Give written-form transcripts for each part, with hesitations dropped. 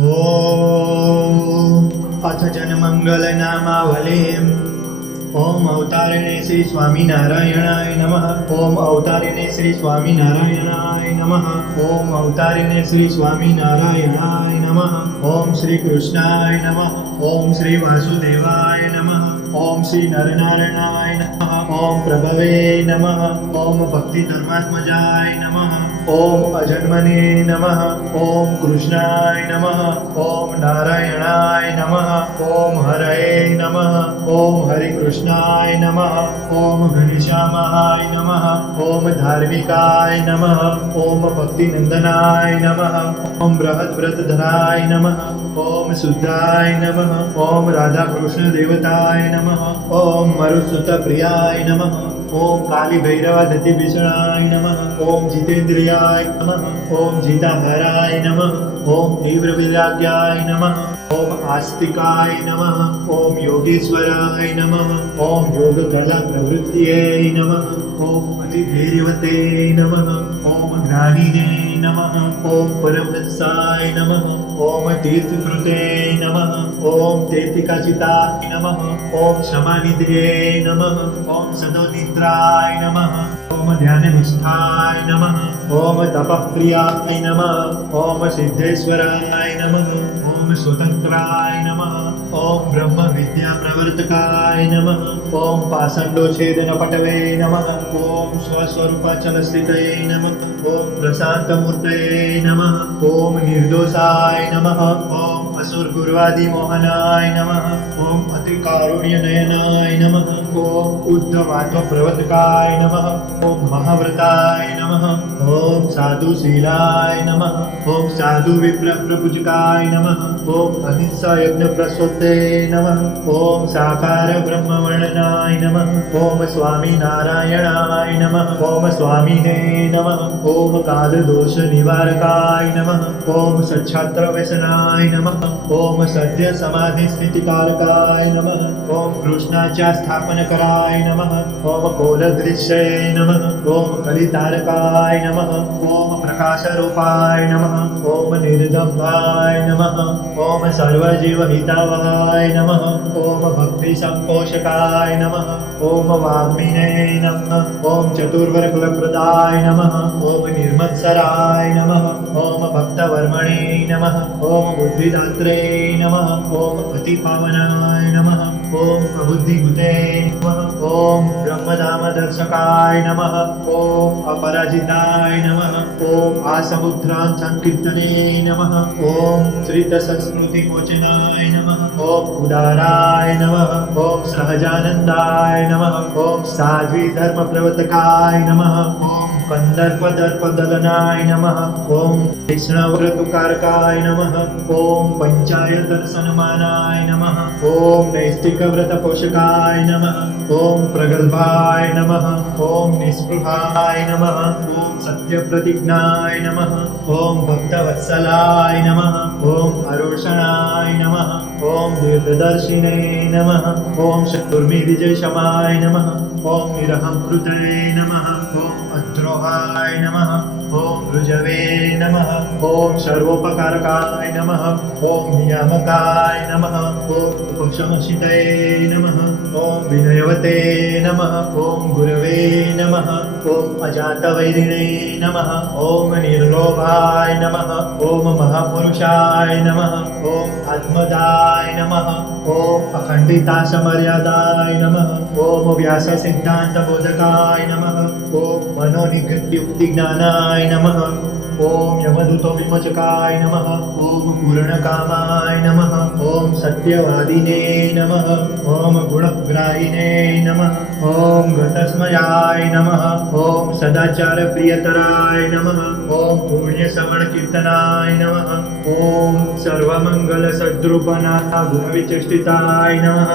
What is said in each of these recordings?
ॐ अथ जनमङ्गलनामावलीम् ॐ अवतारिणे श्री स्वामिनारायणाय नमः। ॐ अवतारिणे श्री स्वामिनारायणाय नमः। ॐ अवतारिणे श्री स्वामिनारायणाय नमः। ॐ श्री कृष्णाय नमः। ॐ श्री वासुदेवाय नमः। ॐ श्री नरनारायणाय नमः। ॐ प्रभवे नमः। ॐ भक्तिधर्मात्मजाय नमः। ॐ अजन्मने नमः। ॐ कृष्णाय नमः। ॐ नारायणाय नमः। ॐ हरये नमः। ॐ हरिकृष्णाय नमः। ॐ घनश्यामाय नमः। ॐ धार्मिकाय नमः। ॐ भक्तिनन्दनाय नमः। ॐ बृहद्व्रतधराय नमः। ॐ शुद्धाय नमः। ॐ राधाकृष्णदेवताय नमः। ॐ मरुत्सुतप्रियाय नमः। ॐ कालीभैरवदतिभीषणाय नमः। ॐ जितेन्द्रियाय नमः। ॐ जिताहराय नमः। ॐ तीव्रविराग्याय नमः। ॐ आस्तिकाय नमः। ॐ योगेश्वराय नमः। ॐ योगकलाप्रवृत्तये नमः। ॐ अतिधीर्यवते नमः। ॐ ज्ञानिने नमः। ॐ परमहंसाय नमः। ॐ तीर्थकृते नमः। ॐ तेतिकाचिताय नमः। ॐ शमानिधये नमः। ॐ सदोनिद्राय नमः। ॐ ध्याननिष्ठाय नमः। ॐ तपःप्रियाय नमः। ॐ सिद्धेश्वराय नमः। ॐ स्वतन्त्राय नमः। ॐ ब्रह्मविद्याप्रवर्तकाय नमः। ॐ पाषण्डोच्छेदनपटवे नमः। ॐ स्वस्वरूपाचलस्थितये नमः। ॐ प्रशान्तमूर्तये नमः। ॐ निर्दोषाय नमः। ॐ असुरगुर्वादिमोहनाय नमः। ॐ अतिकारुण्यनयनाय नमः। ॐ उद्धवात्मप्रवर्तकाय नमः। ॐ महाव्रताय नमः। ॐ साधुशीलाय नमः। ॐ साधुविप्रप्रपूजकाय नमः। ॐ अहिंसायज्ञप्रसूते नमः। ॐ साकारब्रह्मवर्णनाय नमः। ॐ स्वामिनारायणाय नमः। ॐ स्वामिने नमः। ॐ कालदोषनिवारकाय नमः। ॐ सच्छात्रव्यसनाय नमः। ॐ सद्यसमाधिस्थितिकारकाय नमः। ॐ कृष्णाच्या स्थापनकराय नमः। ॐ कोलदृश्ये नमः। ॐ कलितारकाय नमः। ॐ प्रकाशरूपाय नमः। ॐ निर्दम्भाय नमः। ॐ सर्वजीवहितावहाय नमः। ॐ भक्तिसम्पोषकाय नमः। ॐ वाग्मिने नमः। ॐ चतुर्वरकुलप्रदाय नमः। ॐ निर्मत्सराय नमः। ॐ भक्तवर्मणे नमः। ॐ बुद्धिदात्रे नमः। ॐ अतिपावनाय नमः। ॐ अबुद्धिभूते नमः। ॐ ब्रह्मधामदर्शकाय नमः। ॐ अपराजिताय नमः। ॐ आसमुद्रान् संकीर्तने नमः। ॐ श्रितसंस्कृतिमोचनाय नमः। ॐ उदाराय नमः। ॐ सहजानन्दाय नमः। ॐ साध्वीधर्मप्रवर्तकाय नमः। ॐ कन्दर्पदर्पदलनाय नमः। ॐ कृष्णव्रतकारकाय नमः। ॐ पञ्चायतदर्शनमानाय नमः। ॐ नैष्टिकव्रतपोषकाय नमः। ॐ प्रगल्भाय नमः। ॐ निःस्पृहाय नमः। ॐ सत्यप्रतिज्ञाय नमः। ॐ भक्तवत्सलाय नमः। ॐ अरोषणाय नमः। ॐ दीर्घदर्शिने नमः। ॐ चतुर्मिविजयशमाय नमः। ॐ निरहङ्कृते नमः। ॐ अद्रोहाय नमः। ॐ ऋजवे नमः। ॐ सर्वोपकारकाय नमः। ॐ नियामकाय नमः। ॐ उपशमशितये नमः। ॐ विनयवते नमः। ॐ गुरवे नमः। ॐ अजातवैरिणे नमः। ॐ निर्लोभाय नमः। ॐ महापुरुषाय नमः। ॐ आत्मदाय नमः। ॐ अखण्डितासमर्यादाय नमः। ॐ व्याससिद्धान्तबोधकाय नमः। ॐ मनोनिकृत्युक्तिज्ञानाय नमः। ॐ यमदूतविमोचकाय नमः। ॐ पूर्णकामाय नमः। ॐ सत्यवादिने नमः। ॐ गुणग्राहिणे नमः। ॐ गतस्मयाय नमः। ॐ सदाचारप्रियतराय नमः। ॐ पुण्यश्रवणकीर्तनाय नमः। ॐ सर्वमङ्गलसद्रूपनाथ गुणविचेष्टिताय नमः।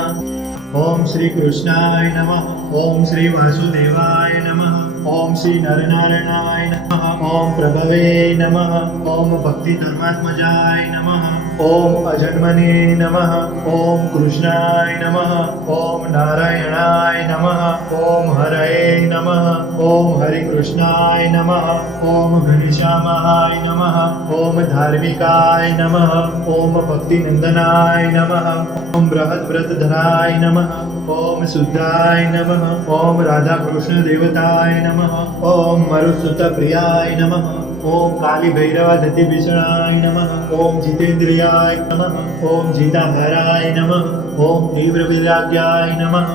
ॐ श्रीकृष्णाय नमः। ॐ श्री वासुदेवाय नमः। ॐ श्री नरनारायणाय नमः। ॐ प्रभवे नमः। ॐ भक्तिधर्मात्मजाय नमः। ॐ अजन्मने नमः। ॐ कृष्णाय नमः। ॐ नारायणाय नमः। ॐ हरये नमः। ॐ हरिकृष्णाय नमः। ॐ घनश्यामाय नमः। ॐ धार्मिकाय नमः। ॐ भक्तिनन्दनाय नमः। ॐ बृहद्व्रतधराय नमः। ॐ शुद्धाय नमः। ॐ राधाकृष्णदेवताय नमः। ॐ मरुत्सुतप्रियाय नमः। ॐ कालीभैरवदतिभीषणाय नमः। ॐ जितेन्द्रियाय नमः। ॐ जिताहराय नमः। ॐ तीव्रविराग्याय नमः।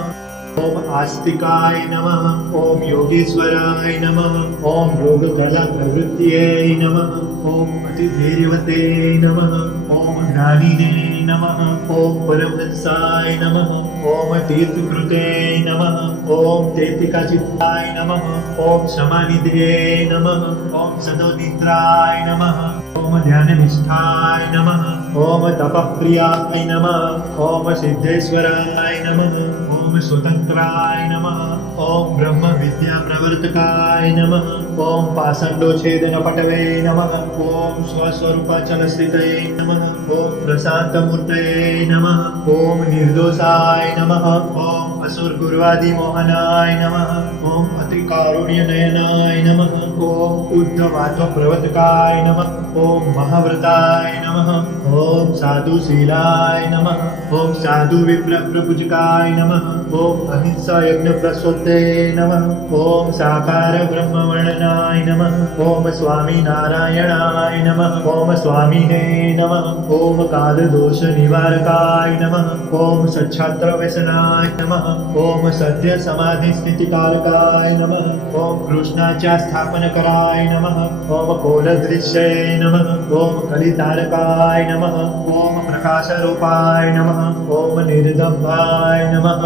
ॐ आस्तिकाय नमः। ॐ योगेश्वराय नमः। ॐ योगकलाप्रवृत्त्यै नमः। ॐ अतिधैर्यवते नमः। ॐ ज्ञानिने नमः। ॐ परमहंसाय नमः। ॐ तीर्थकृते नमः। ॐ तेतिकाचित्ताय नमः। ॐ समानिधे नमः। ॐ सदोनिद्राय नमः। ॐ ध्याननिष्ठाय नमः। ॐ तपःप्रियाय नमः। ॐ सिद्धेश्वराय नमः। ॐ स्वतन्त्राय नमः। ॐ ब्रह्मविद्याप्रवर्तकाय नमः। ॐ पाषण्डोच्छेदनपटवे नमः। ॐ स्वस्वरूपाचलस्थितये नमः। ॐ प्रशान्तमूर्तये नमः। ॐ निर्दोषाय नमः। ॐ असुरगुर्वादिमोहनाय नमः। ॐ अतिकारुण्यनयनाय नमः। ॐ उद्धवात्वप्रवर्तकाय नमः। ॐ महाव्रताय नमः। ॐ साधुशीलाय नमः। ॐ साधुविप्रप्रपूजकाय नमः। ॐ अहिंसायज्ञप्रसूते नमः। ॐ साकारब्रह्मवर्णनाय नमः। ॐ स्वामिनारायणाय नमः। ॐ स्वामिने नमः। ॐ कालदोषनिवारकाय नमः। ॐ सच्छात्रव्यसनाय नमः। ॐ सद्यसमाधिस्थितिकारकाय नमः। ॐ कृष्णाच्या स्थापनकराय नमः। ॐ कोलदृश्यै नमः। ॐ कलितारकाय नमः। ॐ प्रकाशरूपाय नमः। ॐ निर्दम्भाय नमः।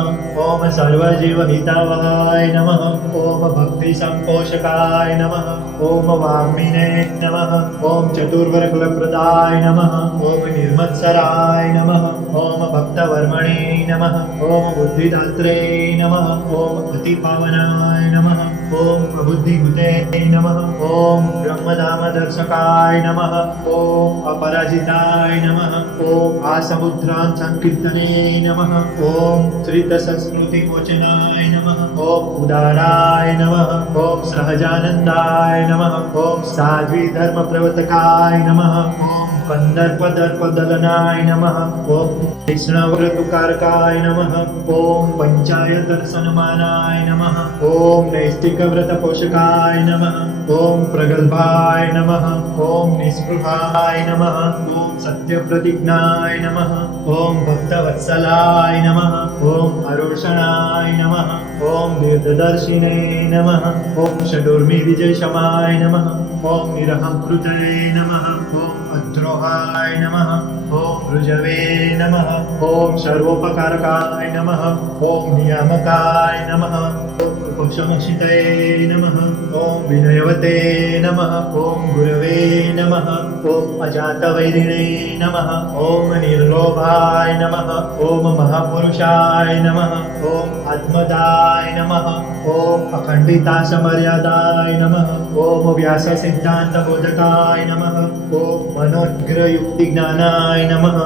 ॐ सर्वजीवहितावहाय नमः। ॐ भक्तिसम्पोषकाय नमः। ॐ वाग्मिने नमः। ॐ चतुर्वरकुलप्रदाय नमः। ॐ निर्मत्सराय नमः। ॐ भक्तवर्मणे नमः। ॐ बुद्धिदात्रे नमः। ॐ अतिपावनाय नमः। ॐ प्रबुद्धिभूते नमः। ॐ ब्रह्मधामदर्शकाय नमः। ॐ अपराजिताय नमः। ॐ आसमुद्रान् संकीर्तने नमः। ॐ श्रितसंस्कृतिमोचनाय नमः। ॐ उदाराय नमः। ॐ सहजानन्दाय नमः। ॐ साध्वीधर्मप्रवर्तकाय नमः। ॐ कन्दर्पदर्पदलनाय नमः। ॐ कृष्णव्रतुकारकाय नमः। ॐ पञ्चायतदर्शनमानाय नमः। ॐ नैष्टिकव्रतपोषकाय नमः। ॐ प्रगल्भाय नमः। ॐ निःस्पृहाय नमः। ॐ सत्यप्रतिज्ञाय नमः। ॐ भक्तवत्सलाय नमः। ॐ अरोषणाय नमः। ॐ दीर्घदर्शिने नमः। ॐ षडूर्मिविजयशमाय नमः। ॐ निरहङ्कृतये नमः। ॐ अद्रोहाय नमः। ॐ ऋजवे नमः। ॐ सर्वोपकारकाय नमः। ॐ नियामकाय नमः। ॐ उपशमक्षितये नमः। ॐ विनयवते नमः। ॐ गुरवे नमः। ॐ अजातवैरिणे नमः। ॐ निर्लोभाय नमः। ॐ महापुरुषाय नमः। ॐ आत्मदाय नमः। ॐ अखण्डितासमर्यादाय नमः। ॐ व्याससिद्धान्तबोधकाय नमः। ॐ मनोग्रयुक्तिज्ञानाय नमः।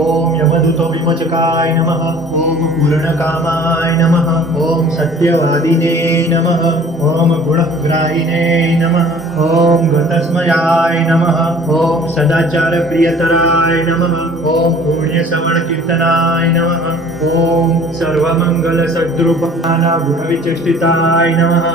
ॐ यमदूतविमोचकाय नमः। ॐ पूर्णकामाय नमः। ॐ सत्यवादिने नमः। ॐ गुणग्राहिणे नमः। ॐ गतस्मयाय नमः। ॐ सदाचारप्रियतराय नमः। ॐ पुण्यश्रवणकीर्तनाय नमः। ॐ सर्वमङ्गलसद्रूपानां गुणविचेष्टिताय नमः।